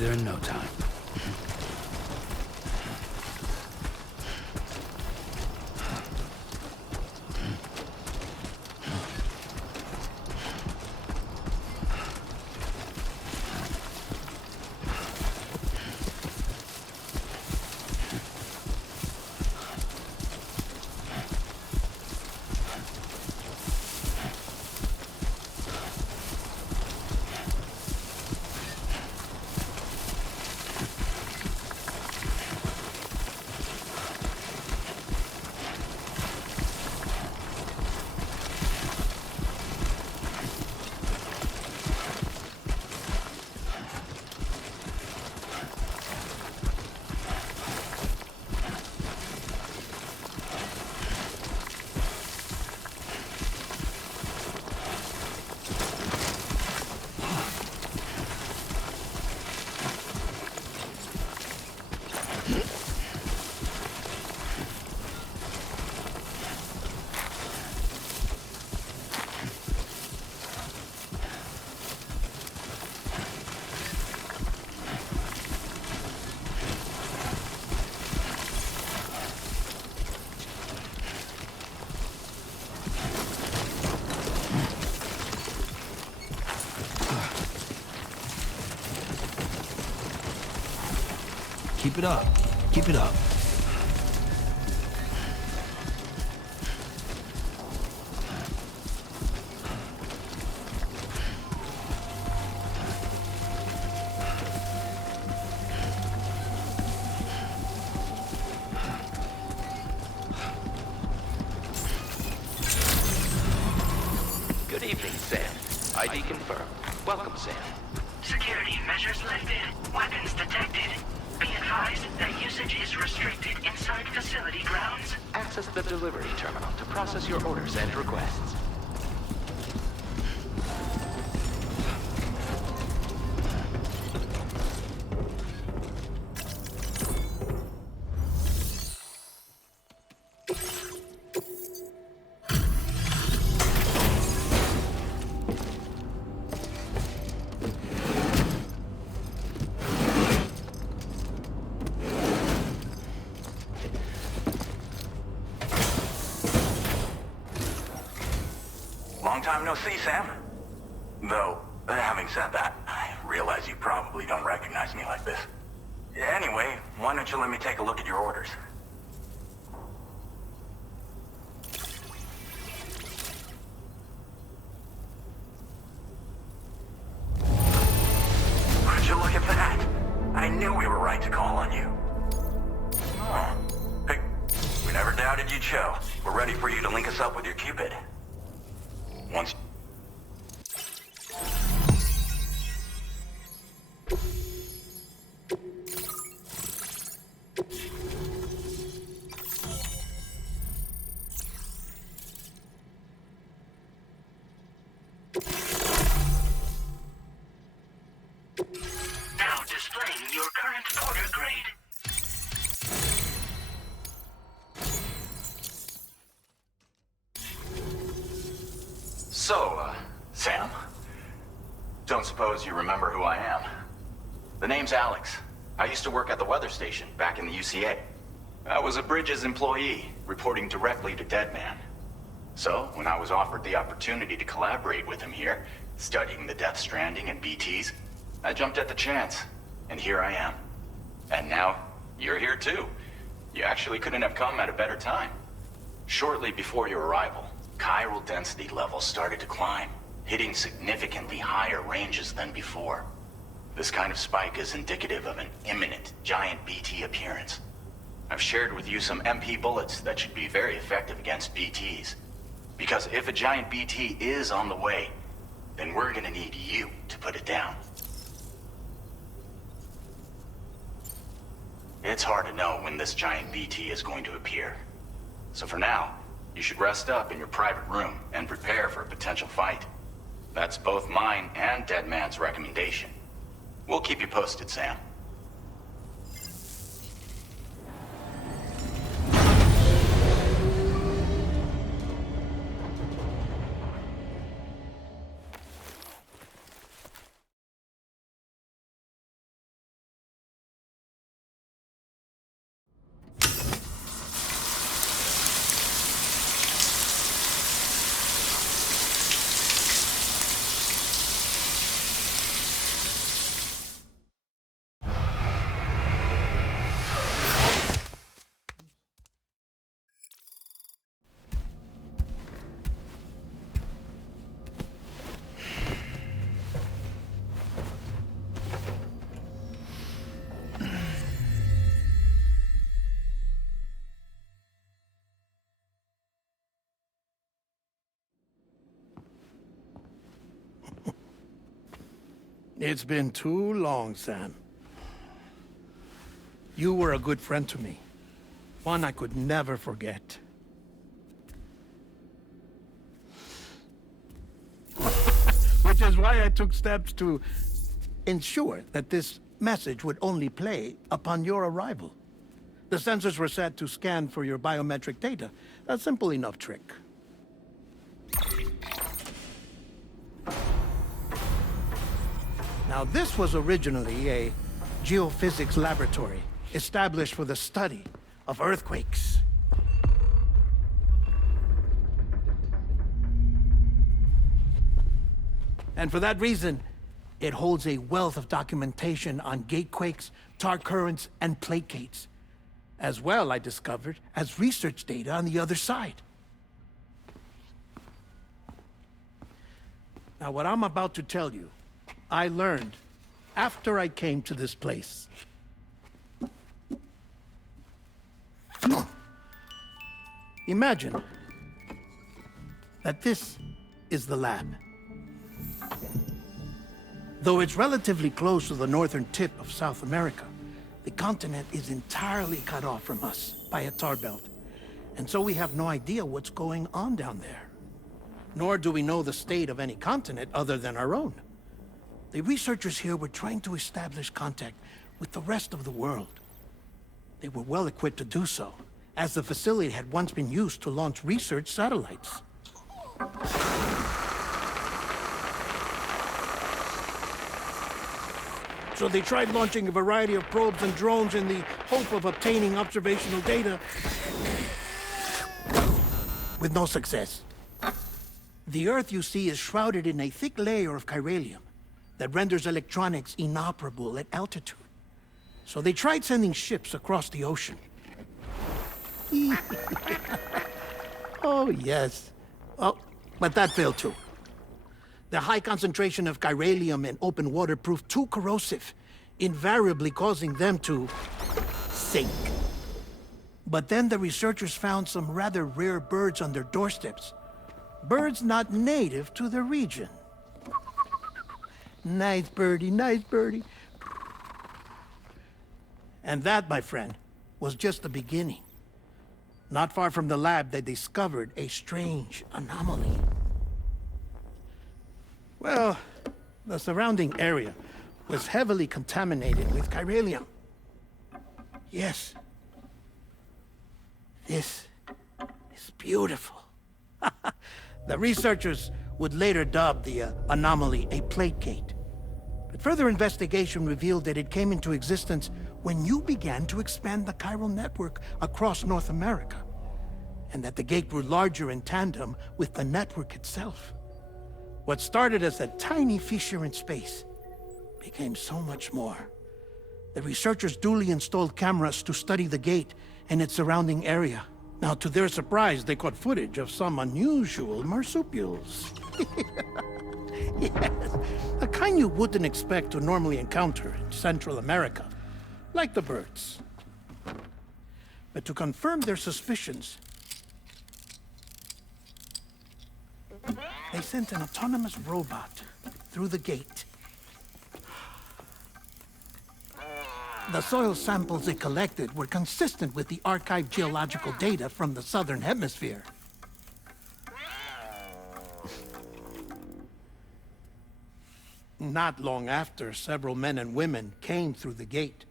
there in no time. Keep it up. Keep it up. Good evening, Sam. ID confirmed. Welcome, Sam. Security measures lifted. Weapons detected. Be advised that usage is restricted inside facility grounds. Access the delivery terminal to process your orders and requests. Long time no see, Sam. Though, having said that, I realize you probably don't recognize me like this. Anyway, why don't you let me take a look at your orders? Would you look at that? I knew we were right to call on you. Oh. Hey, we never doubted you'd show. We're ready for you to link us up with your Cupid. Once. Now displaying your current order grade. So, Sam, don't suppose you remember who I am? The name's Alex. I used to work at the weather station back in the UCA. I was a Bridges employee, reporting directly to Deadman. So, when I was offered the opportunity to collaborate with him here, studying the Death Stranding and BTs, I jumped at the chance, and here I am. And now, you're here too. You actually couldn't have come at a better time. Shortly before your arrival, chiral density levels started to climb, hitting significantly higher ranges than before. This kind of spike is indicative of an imminent giant BT appearance. I've shared with you some MP bullets that should be very effective against BTs. Because if a giant BT is on the way, then we're gonna need you to put it down. It's hard to know when this giant BT is going to appear. So for now, you should rest up in your private room and prepare for a potential fight. That's both mine and Deadman's recommendation. We'll keep you posted, Sam. It's been too long, Sam. You were a good friend to me. One I could never forget. Which is why I took steps to ensure that this message would only play upon your arrival. The sensors were set to scan for your biometric data. A simple enough trick. Now, this was originally a geophysics laboratory established for the study of earthquakes. And for that reason, it holds a wealth of documentation on gatequakes, tar currents, and plate gates. As well, I discovered, as research data on the other side. Now, what I'm about to tell you, I learned after I came to this place. Imagine that this is the lab. Though it's relatively close to the northern tip of South America, the continent is entirely cut off from us by a tar belt. And so we have no idea what's going on down there. Nor do we know the state of any continent other than our own. The researchers here were trying to establish contact with the rest of the world. They were well equipped to do so, as the facility had once been used to launch research satellites. So they tried launching a variety of probes and drones in the hope of obtaining observational data, with no success. The Earth, you see, is shrouded in a thick layer of chiralium that renders electronics inoperable at altitude. So they tried sending ships across the ocean. Oh, yes. Oh, but that failed too. The high concentration of chiralium in open water proved too corrosive, invariably causing them to sink. But then the researchers found some rather rare birds on their doorsteps. Birds not native to the region. Nice birdie, nice birdie. And that, my friend, was just the beginning. Not far from the lab, they discovered a strange anomaly. Well, the surrounding area was heavily contaminated with chiralium. Yes. This is beautiful. The researchers would later dub the anomaly a plate gate. But further investigation revealed that it came into existence when you began to expand the chiral network across North America, and that the gate grew larger in tandem with the network itself. What started as a tiny fissure in space became so much more. The researchers duly installed cameras to study the gate and its surrounding area. Now, to their surprise, they caught footage of some unusual marsupials. Yes, a kind you wouldn't expect to normally encounter in Central America, like the birds. But to confirm their suspicions, they sent an autonomous robot through the gate. The soil samples it collected were consistent with the archived geological data from the southern hemisphere. Not long after, several men and women came through the gate.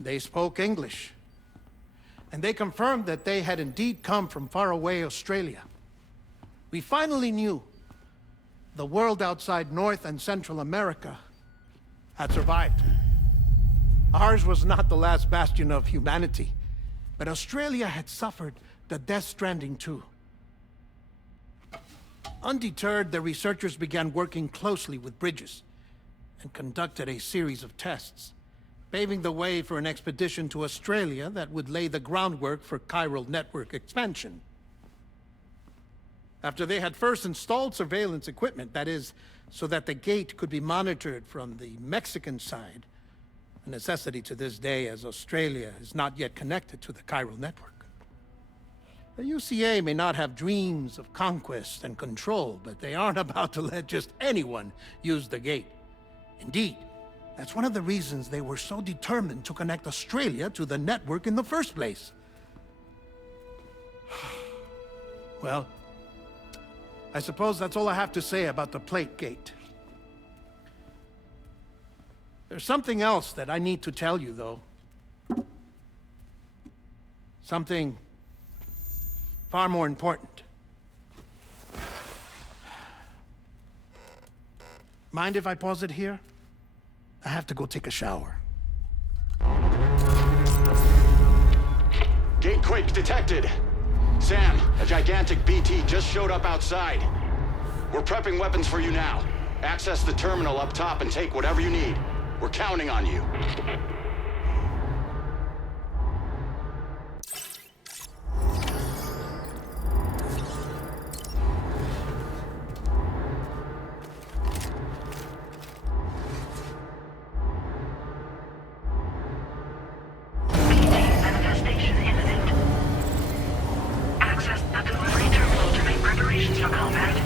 They spoke English, and they confirmed that they had indeed come from faraway Australia. We finally knew the world outside North and Central America had survived. Ours was not the last bastion of humanity, but Australia had suffered the death stranding too. Undeterred, the researchers began working closely with Bridges and conducted a series of tests, paving the way for an expedition to Australia that would lay the groundwork for chiral network expansion. After they had first installed surveillance equipment, that is, so that the gate could be monitored from the Mexican side, a necessity to this day as Australia is not yet connected to the chiral network. The UCA may not have dreams of conquest and control, but they aren't about to let just anyone use the gate. Indeed, that's one of the reasons they were so determined to connect Australia to the network in the first place. Well, I suppose that's all I have to say about the Plate Gate. There's something else that I need to tell you, though. Something far more important. Mind if I pause it here? I have to go take a shower. Gate quake detected. Sam, a gigantic BT just showed up outside. We're prepping weapons for you now. Access the terminal up top and take whatever you need. We're counting on you. Manifestation imminent. Access the delivery terminal to make preparations for combat.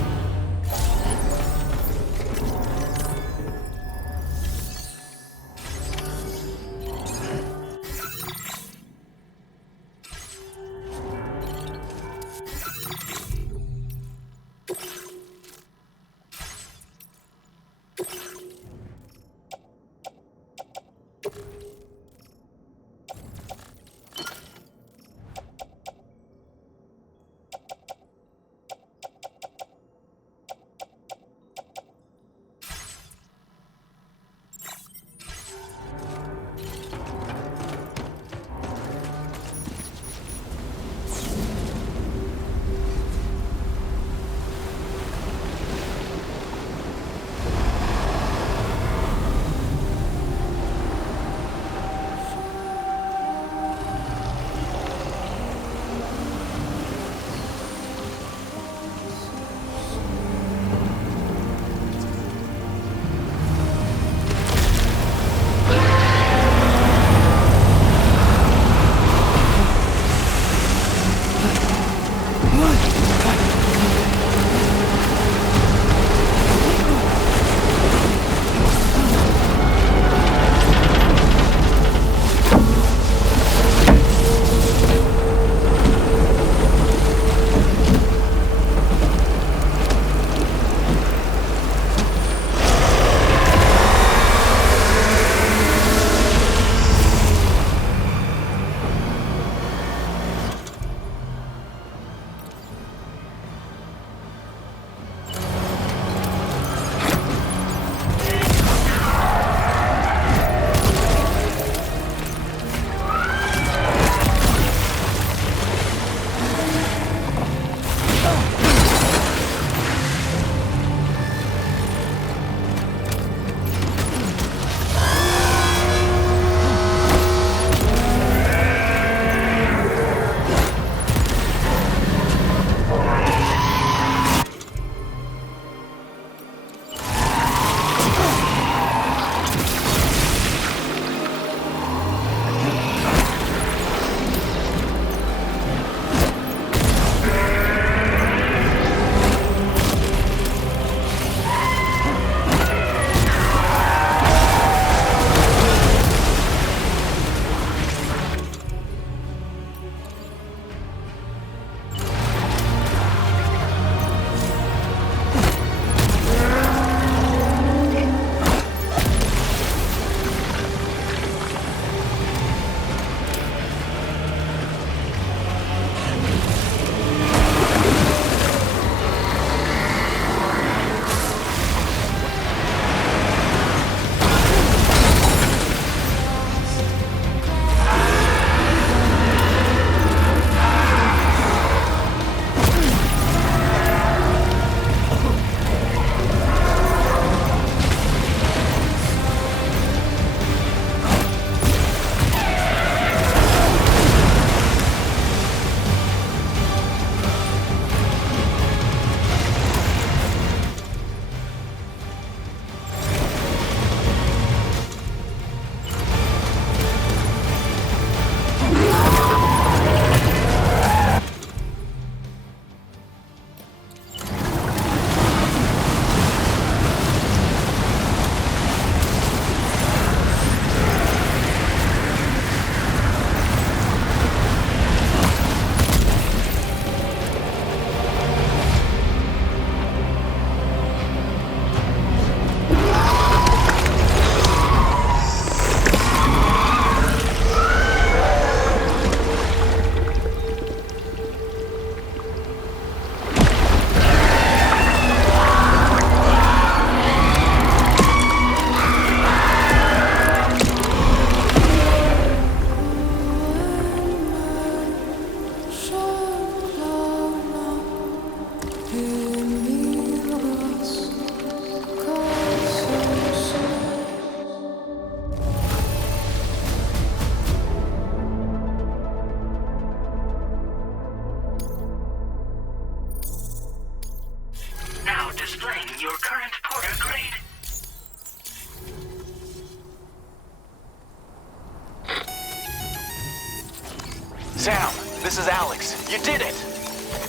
Sam, this is Alex. You did it!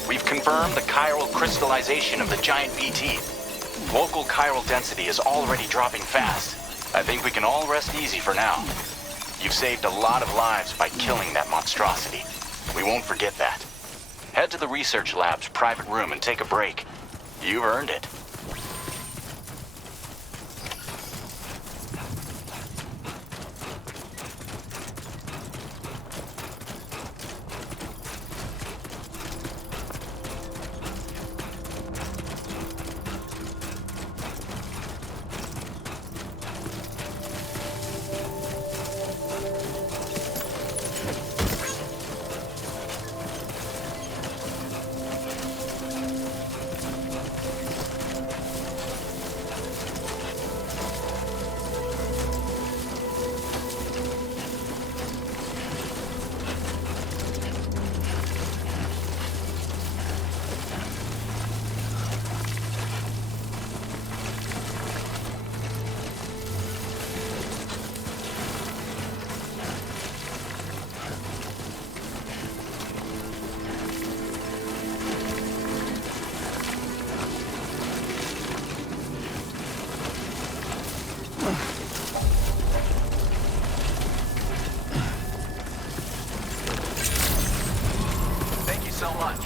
We've confirmed the chiral crystallization of the giant BT. Local chiral density is already dropping fast. I think we can all rest easy for now. You've saved a lot of lives by killing that monstrosity. We won't forget that. Head to the research lab's private room and take a break. You've earned it. Thank you so much.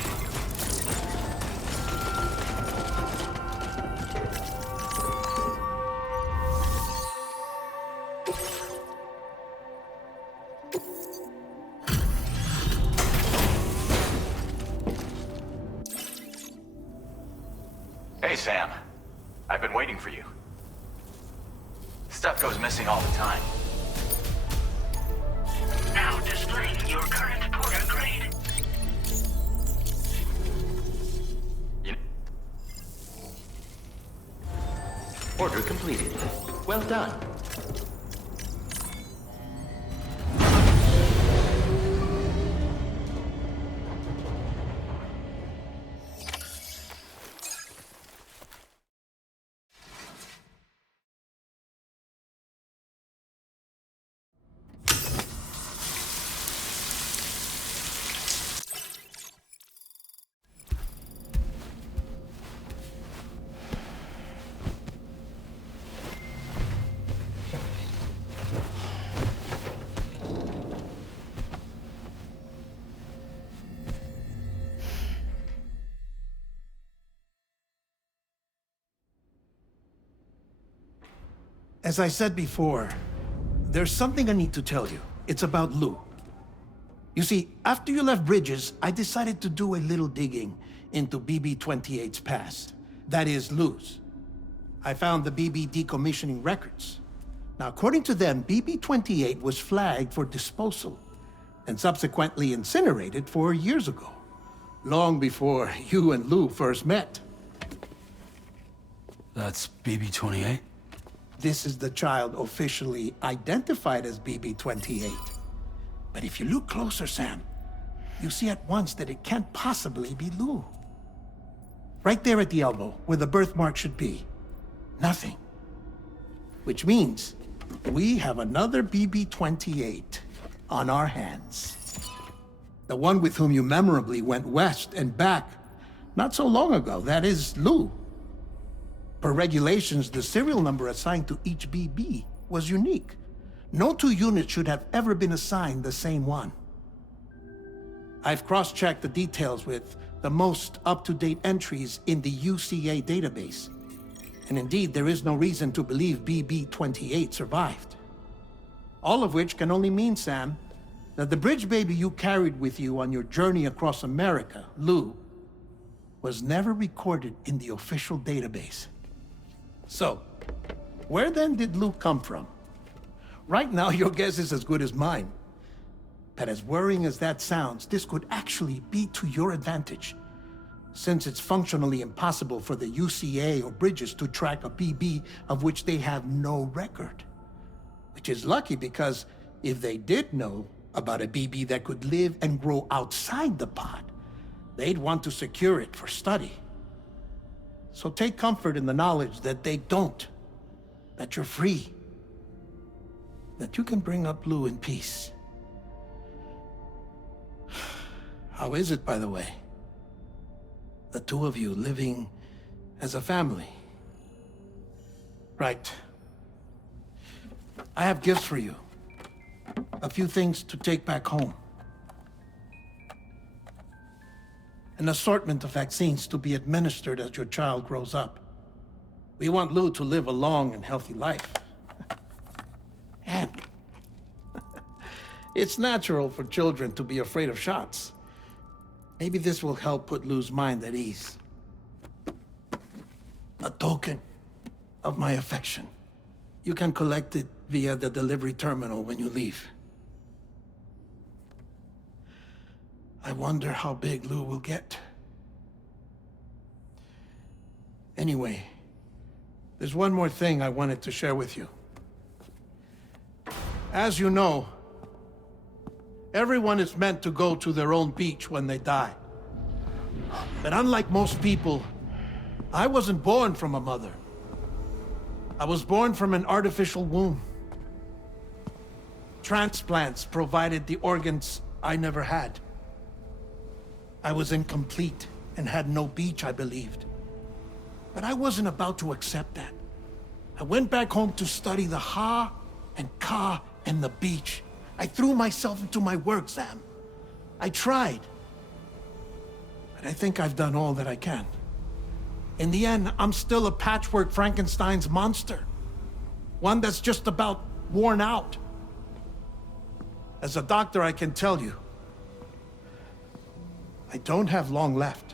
Hey, Sam. I've been waiting for you. Stuff goes missing all the time. Now displaying your current porter grade. You... Order completed. Well done. As I said before, there's something I need to tell you. It's about Lou. You see, after you left Bridges, I decided to do a little digging into BB-28's past. That is, Lou's. I found the BB decommissioning records. Now, according to them, BB-28 was flagged for disposal and subsequently incinerated 4 years ago, long before you and Lou first met. That's BB-28? This is the child officially identified as BB-28. But if you look closer, Sam, you see at once that it can't possibly be Lou. Right there at the elbow, where the birthmark should be. Nothing. Which means we have another BB-28 on our hands. The one with whom you memorably went west and back not so long ago, that is Lou. Per regulations, the serial number assigned to each BB was unique. No two units should have ever been assigned the same one. I've cross-checked the details with the most up-to-date entries in the UCA database. And indeed, there is no reason to believe BB-28 survived. All of which can only mean, Sam, that the bridge baby you carried with you on your journey across America, Lou, was never recorded in the official database. So, where then did Lou come from? Right now, your guess is as good as mine. But as worrying as that sounds, this could actually be to your advantage, since it's functionally impossible for the UCA or Bridges to track a BB of which they have no record. Which is lucky because if they did know about a BB that could live and grow outside the pod, they'd want to secure it for study. So take comfort in the knowledge that they don't, that you're free, that you can bring up Lou in peace. How is it, by the way? The two of you living as a family. Right. I have gifts for you. A few things to take back home. An assortment of vaccines to be administered as your child grows up. We want Lou to live a long and healthy life. And it's natural for children to be afraid of shots. Maybe this will help put Lou's mind at ease. A token of my affection. You can collect it via the delivery terminal when you leave. I wonder how big Lou will get. Anyway, there's one more thing I wanted to share with you. As you know, everyone is meant to go to their own beach when they die. But unlike most people, I wasn't born from a mother. I was born from an artificial womb. Transplants provided the organs I never had. I was incomplete and had no beach, I believed. But I wasn't about to accept that. I went back home to study the Ha and Ka and the beach. I threw myself into my work, Sam. I tried. But I think I've done all that I can. In the end, I'm still a patchwork Frankenstein's monster. One that's just about worn out. As a doctor, I can tell you, I don't have long left.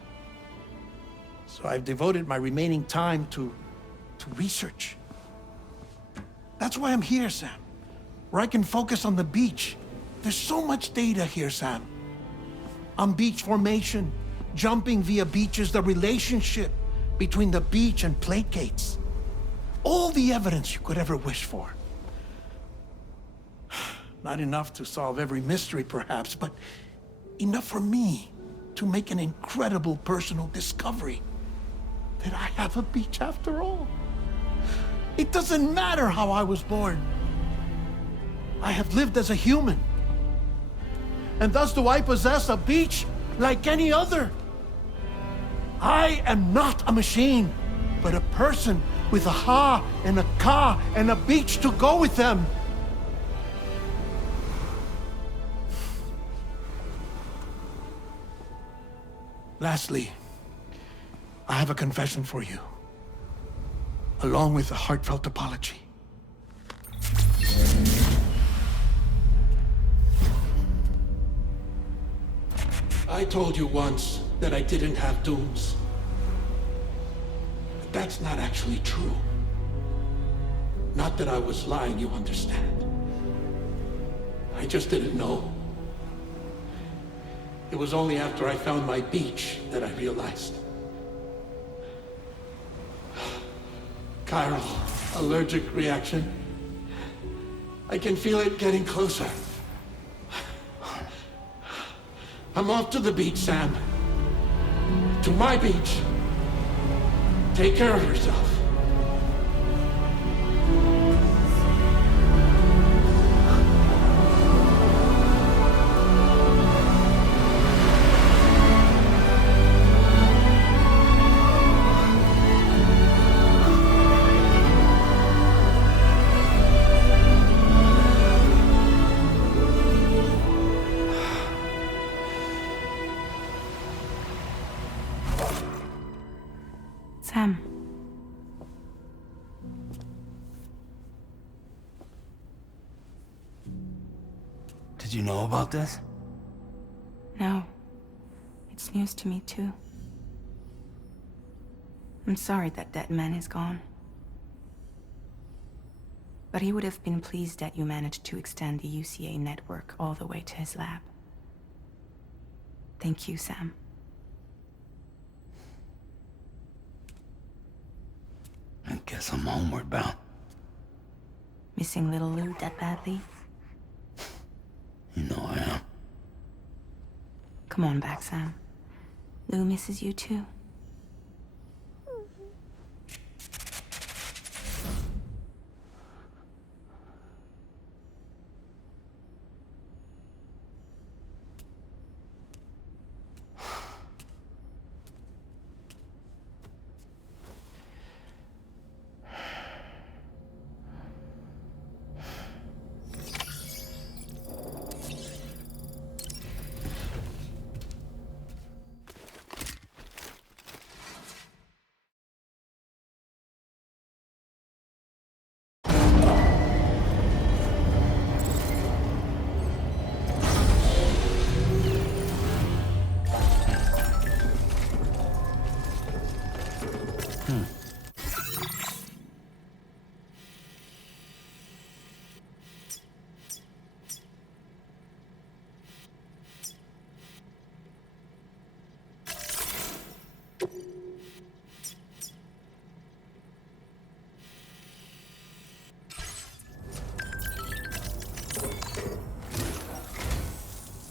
So I've devoted my remaining time to research. That's why I'm here, Sam. Where I can focus on the beach. There's so much data here, Sam. On beach formation, jumping via beaches, the relationship between the beach and plategates. All the evidence you could ever wish for. Not enough to solve every mystery, perhaps, but enough for me to make an incredible personal discovery. That I have a beach after all. It doesn't matter how I was born. I have lived as a human. And thus do I possess a beach like any other. I am not a machine, but a person with a Ha and a Ka and a beach to go with them. Lastly, I have a confession for you, along with a heartfelt apology. I told you once that I didn't have dooms. But that's not actually true. Not that I was lying, you understand. I just didn't know. It was only after I found my beach that I realized. Chiral allergic reaction. I can feel it getting closer. I'm off to the beach, Sam. To my beach. Take care of yourself. Sam. Did you know about this? No. It's news to me, too. I'm sorry that that man is gone. But he would have been pleased that you managed to extend the UCA network all the way to his lab. Thank you, Sam. I guess I'm homeward bound. Missing little Lou that badly? You know I am. Come on back, Sam. Lou misses you too.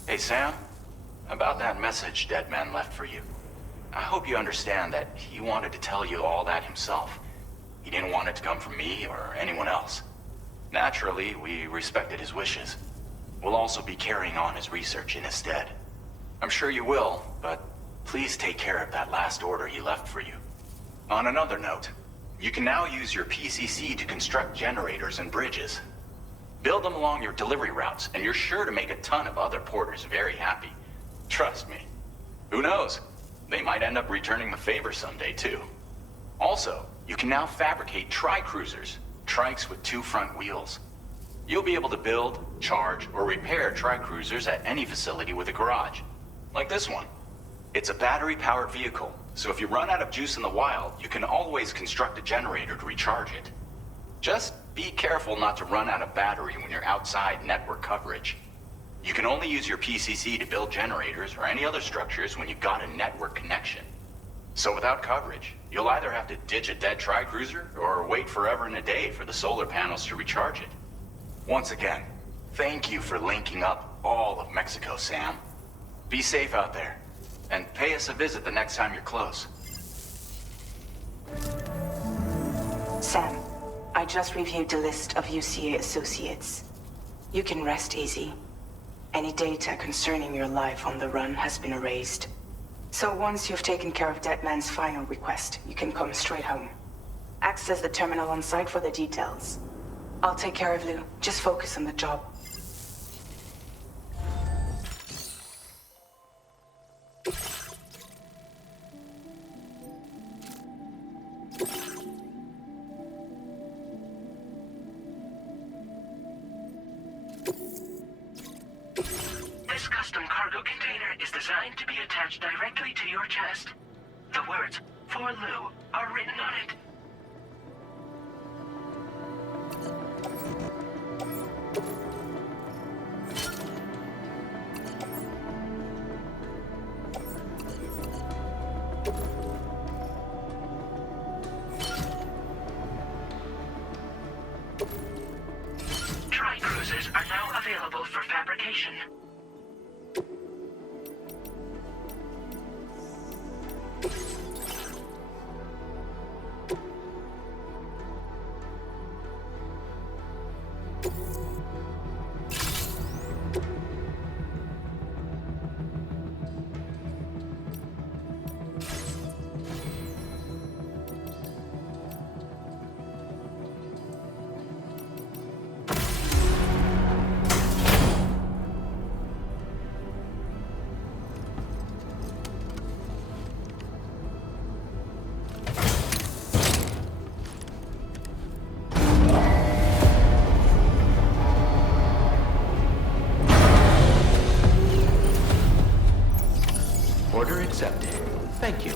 Hey, Sam. About that message Deadman left for you. I hope you understand that he wanted to tell you all that himself. He didn't want it to come from me or anyone else. Naturally, we respected his wishes. We'll also be carrying on his research in his stead. I'm sure you will, but please take care of that last order he left for you. On another note, you can now use your PCC to construct generators and bridges. Build them along your delivery routes, and you're sure to make a ton of other porters very happy. Trust me. Who knows? They might end up returning the favor someday, too. Also, you can now fabricate tri-cruisers, trikes with 2 front wheels. You'll be able to build, charge, or repair tri-cruisers at any facility with a garage. Like this one. It's a battery-powered vehicle, so if you run out of juice in the wild, you can always construct a generator to recharge it. Just be careful not to run out of battery when you're outside network coverage. You can only use your PCC to build generators or any other structures when you've got a network connection. So without coverage, you'll either have to ditch a dead tri-cruiser or wait forever and a day for the solar panels to recharge it. Once again, thank you for linking up all of Mexico, Sam. Be safe out there, and pay us a visit the next time you're close. Sam, I just reviewed the list of UCA associates. You can rest easy. Any data concerning your life on the run has been erased. So once you've taken care of Deadman's final request, you can come straight home. Access the terminal on site for the details. I'll take care of Lou. Just focus on the job. This custom cargo container is designed to be attached directly to your chest. The words, "For Lou," are written on it. Tri-cruisers are now available for fabrication. Order accepted. Thank you.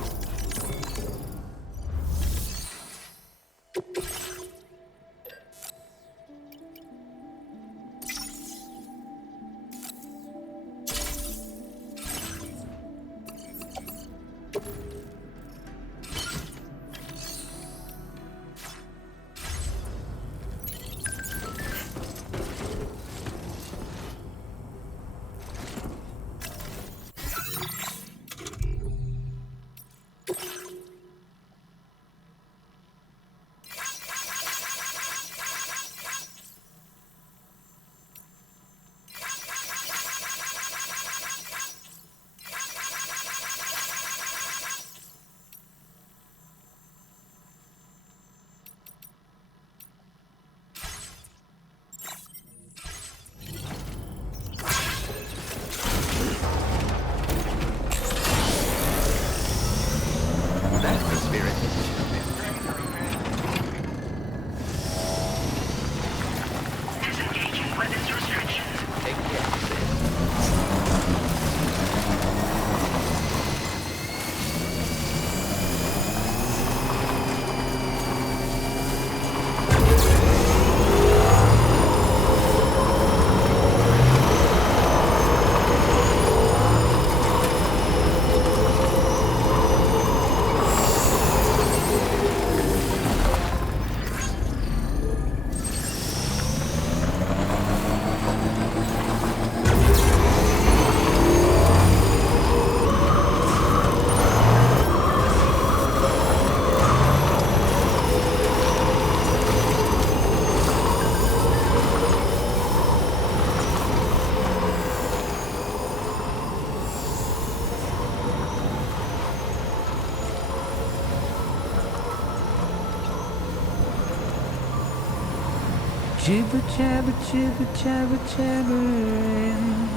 Jibber jabber, jibber jabber, jabbering.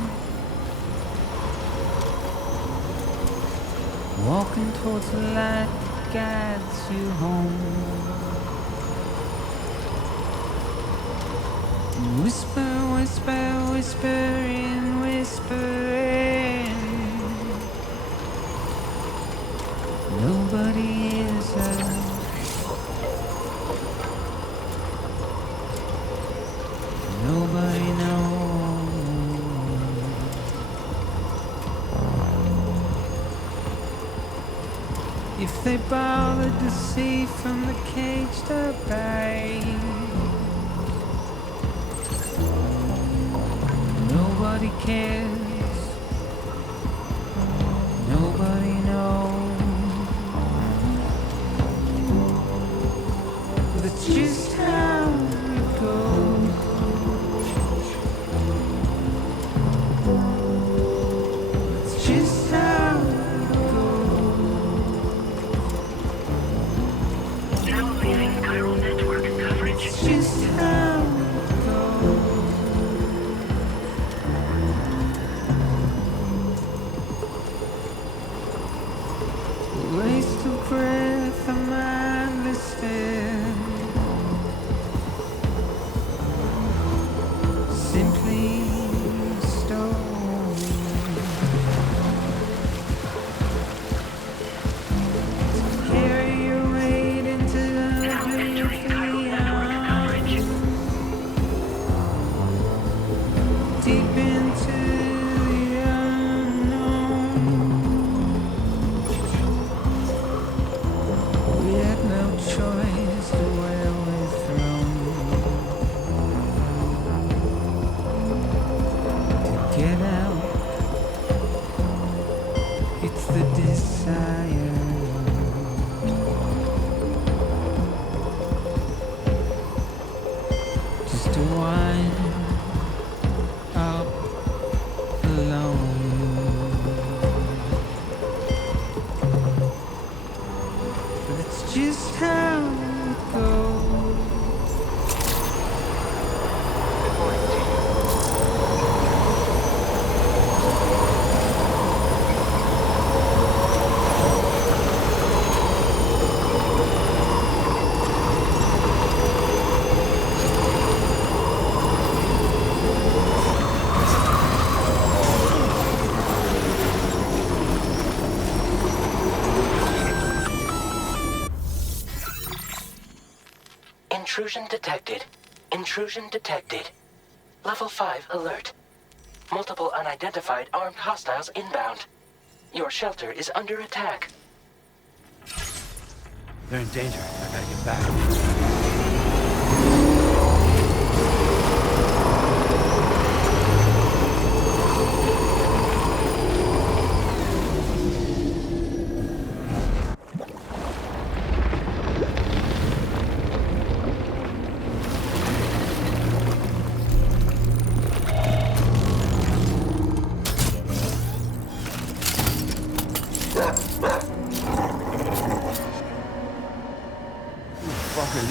Walking towards the light that guides you home. Whisper, whisper, whispering, whispering. Nobody is nobody knows. If they bothered to see from the cage to bay, nobody cares, nobody knows. That's just how it goes. It's just how it goes. Now leaving chiral network coverage. It's just how it goes. Waste of breath, a mindless stare. Simply stone. Carry your weight into the Now entering chiral network beyond. coverage. Deep into the unknown. We had no choice to where we're thrown. To get out, it's the desire. Just to wind up alone. But it's just how it goes. Good morning to you. Intrusion detected. Intrusion detected. Level 5 alert. Multiple unidentified armed hostiles inbound. Your shelter is under attack. They're in danger. I gotta get back. Who the fuck are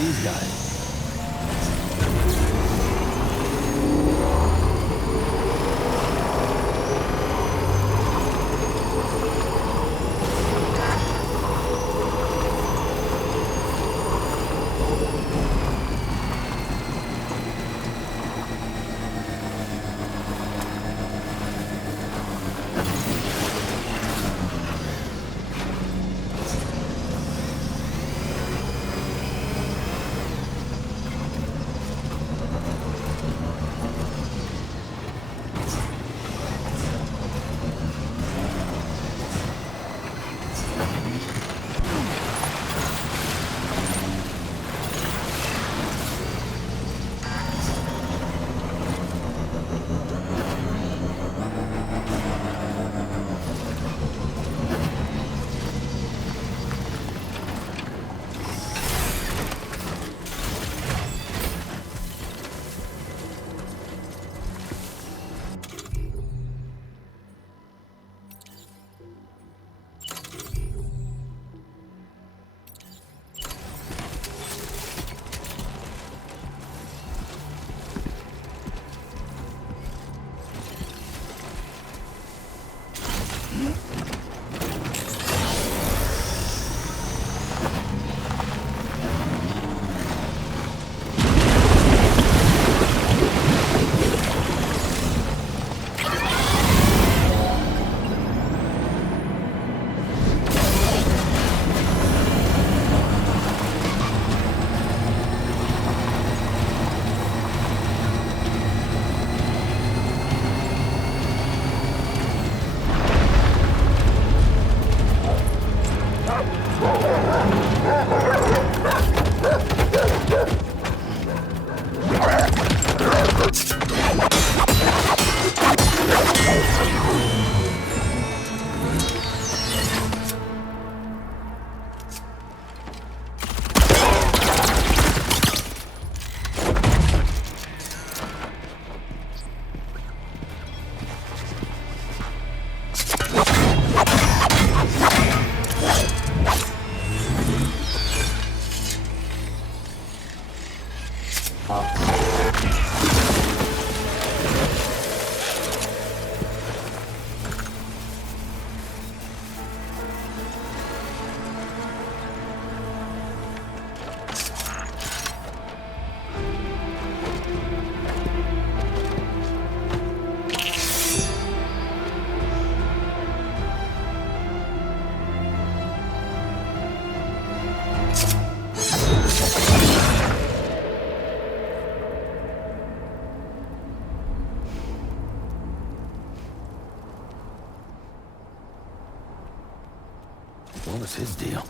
What was his deal?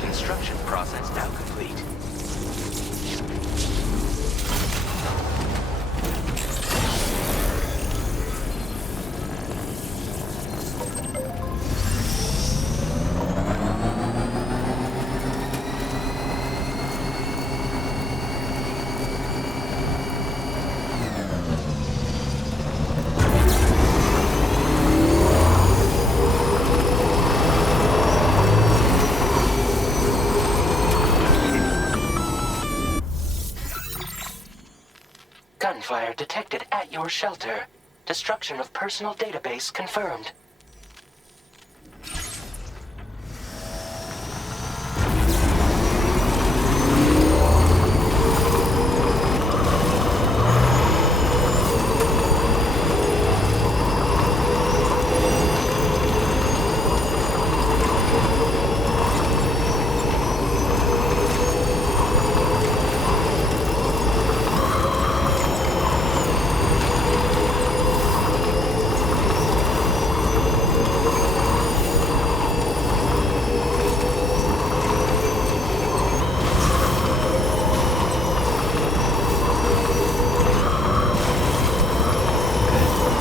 Construction process now complete. Gunfire detected at your shelter. Destruction of personal database confirmed.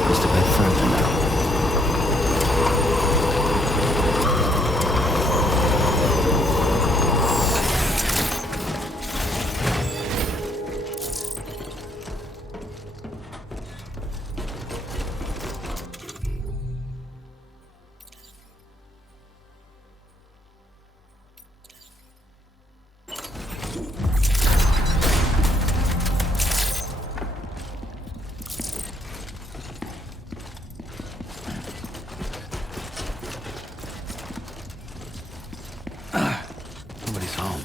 Just a bit further now. Nobody's home.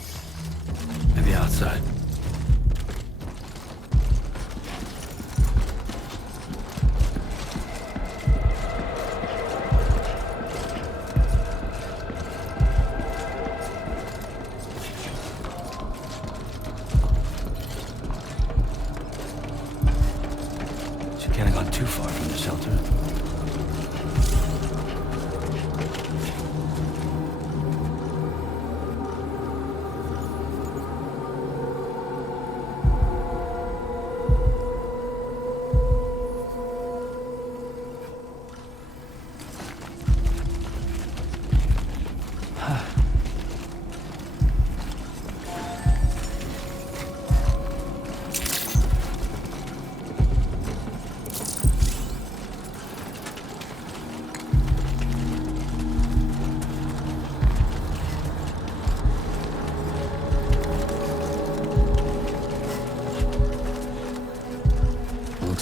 Maybe outside. She can't have gone too far from the shelter.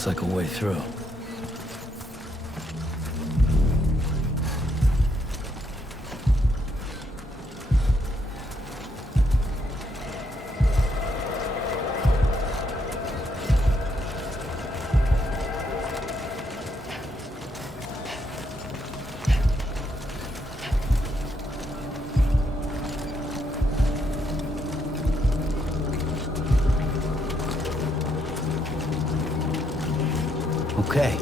Looks like a way through. Okay.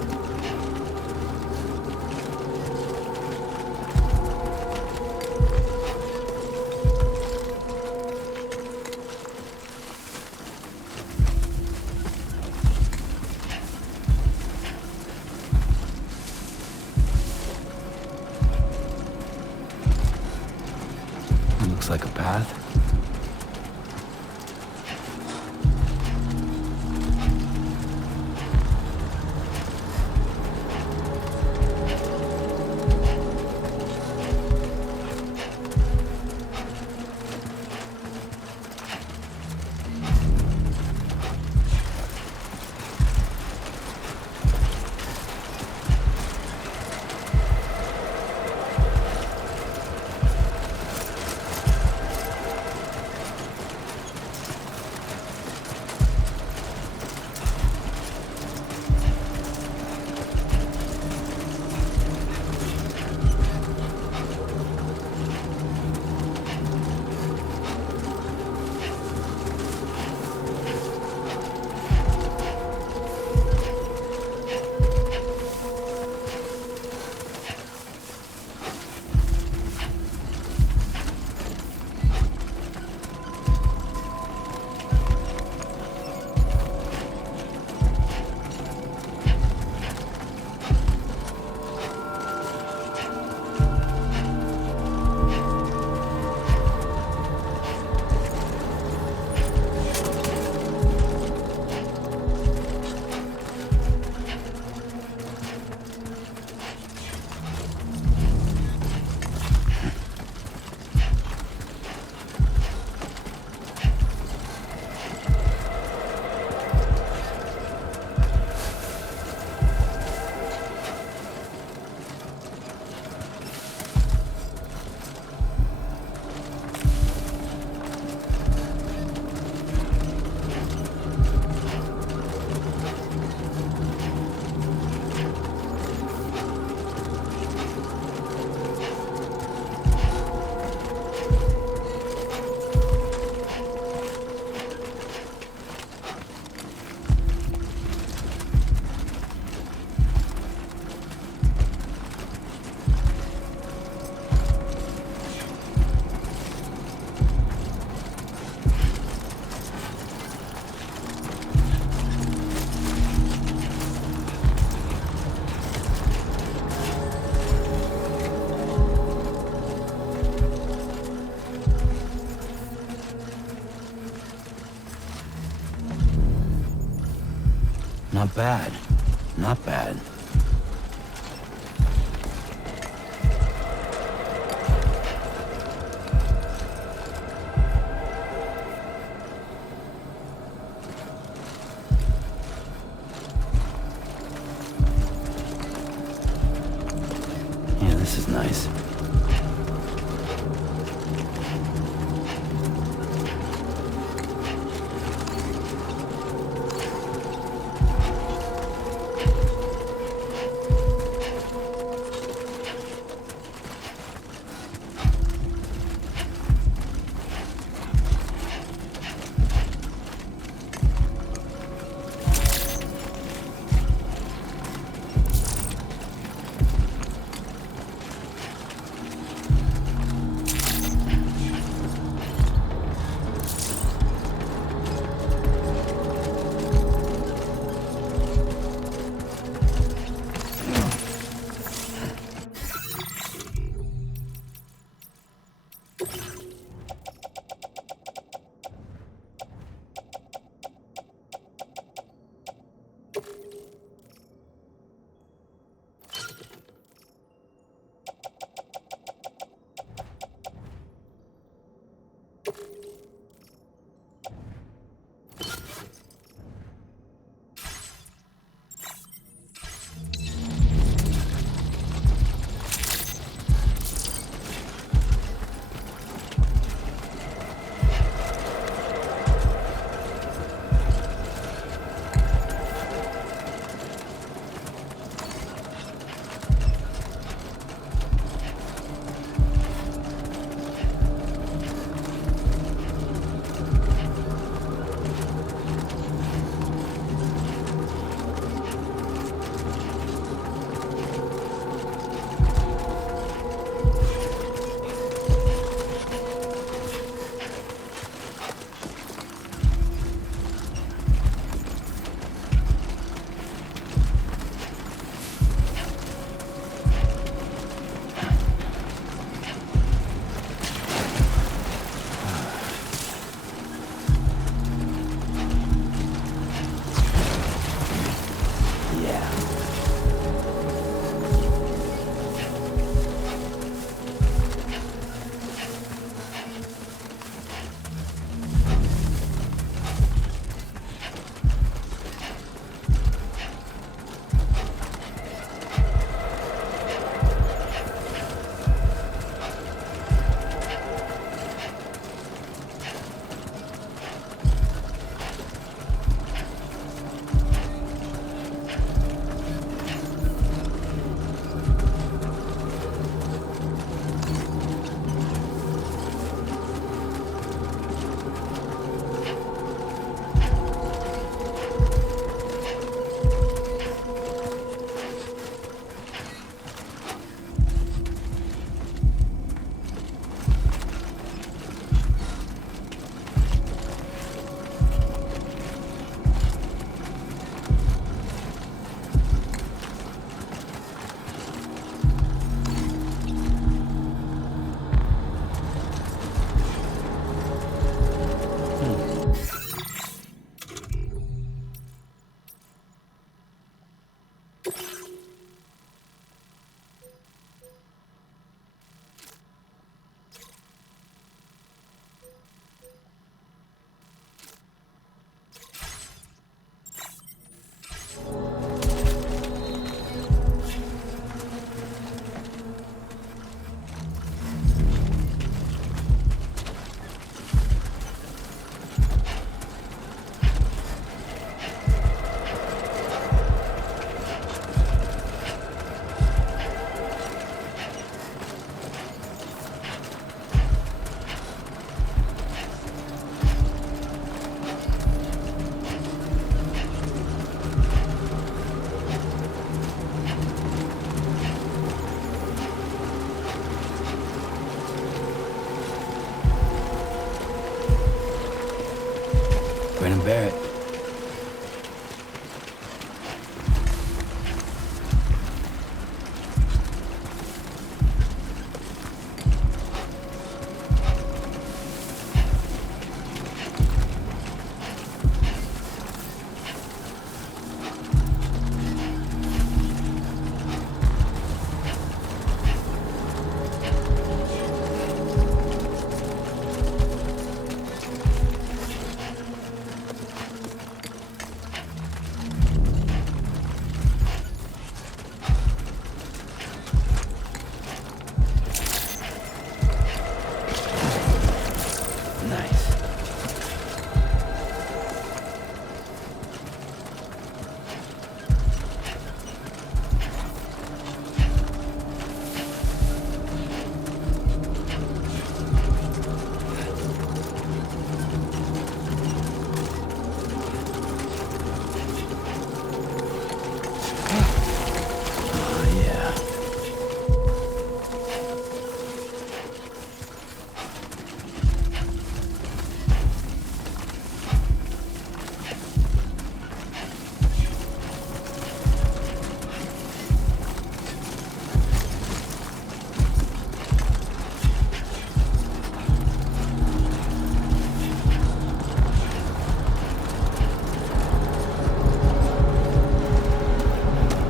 Looks like a path. Not bad. Not bad. Yeah, this is nice.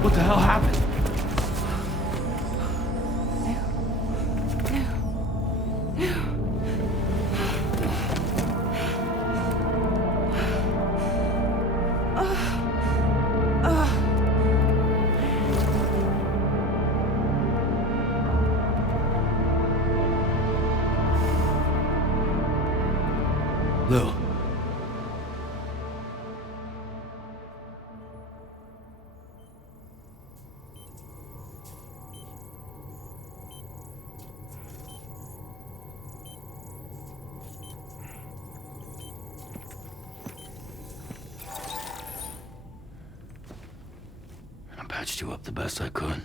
What the hell happened? Lou. I patched you up the best I could.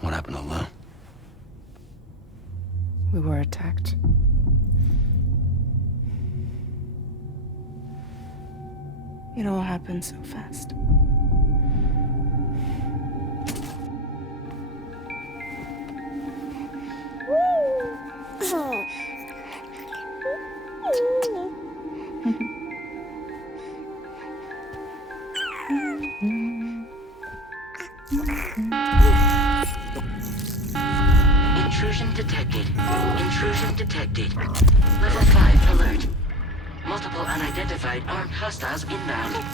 What happened to Lou? We were attacked. It all happened so fast. Intrusion detected. Intrusion detected. Level 5 alert. Multiple unidentified armed hostiles inbound.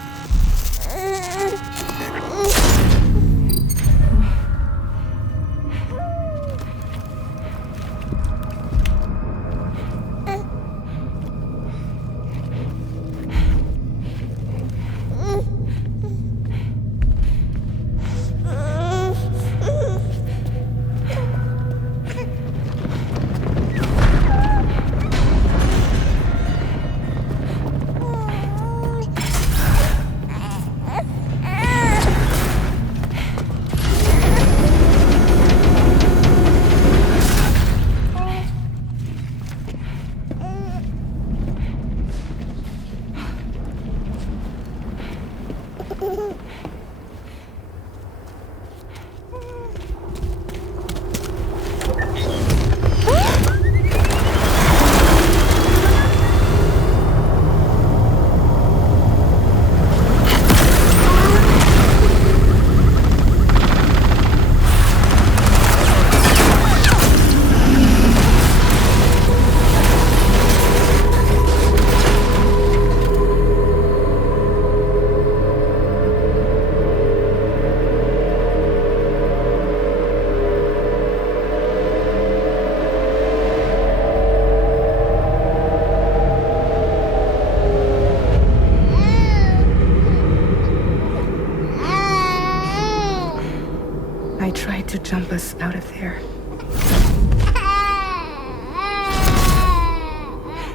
I tried to jump us out of there.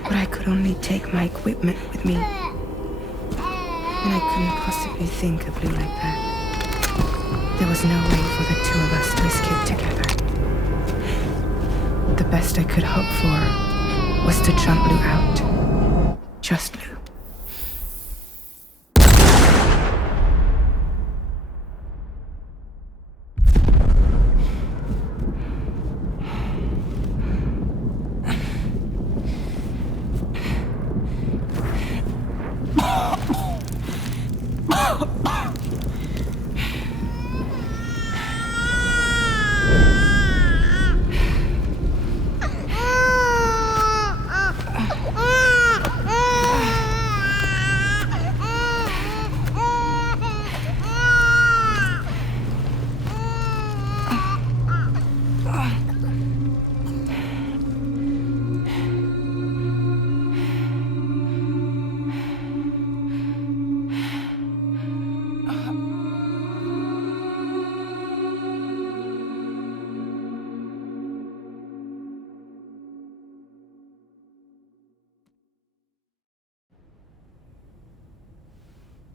But I could only take my equipment with me. And I couldn't possibly think of Blue like that. There was no way for the two of us to escape together. The best I could hope for was to jump Lou out. Just Lou.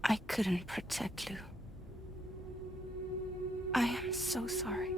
I couldn't protect Lou. I am so sorry.